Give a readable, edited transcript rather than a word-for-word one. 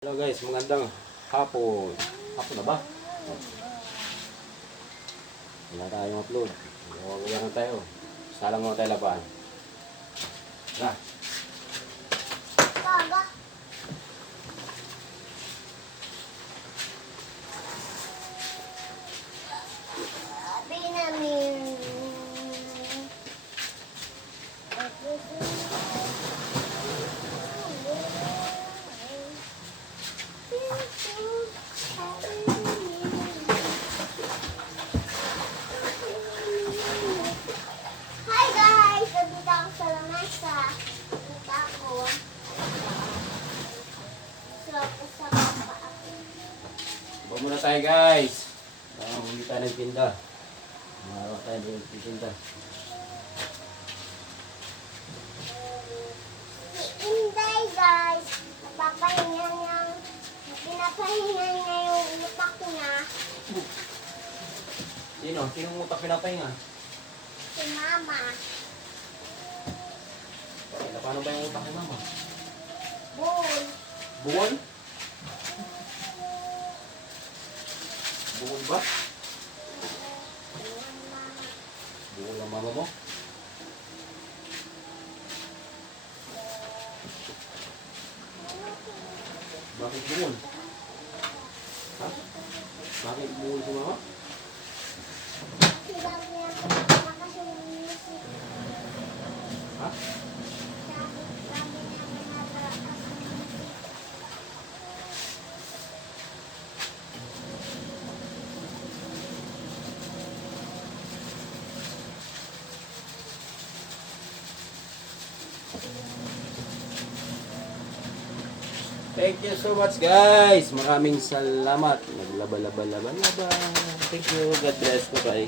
Hello guys, magandang hapon. Hapon na ba? Wala tayong upload. Wala na tayo. Salang mo tayo laban. Na. Baba. Sabi namin. Hi guys! Nandito ako sa lamesa. Nandito ako. Sa baba ako. Baba muna tayo guys. Hindi tayo nagtinda. Marawa tayo nagtinda. Si Inday guys, napapahinga niya. Pinapahinga niya yung utak niya. Sino? Sinong utak pinapahinga? Si Mama. Paano ba yung utak ni mama? Bull. Buwan? Buwan ba? Buwan ang mama mo? Bakit buwan? Ha? Bakit buwan si mama? Sila niya malakas yung music. Ha? Sabi niya malakas yung music. Thank you so much guys. Maraming salamat. Naglaba-laba-laba-laba. Thank you. God bless. Bye-bye.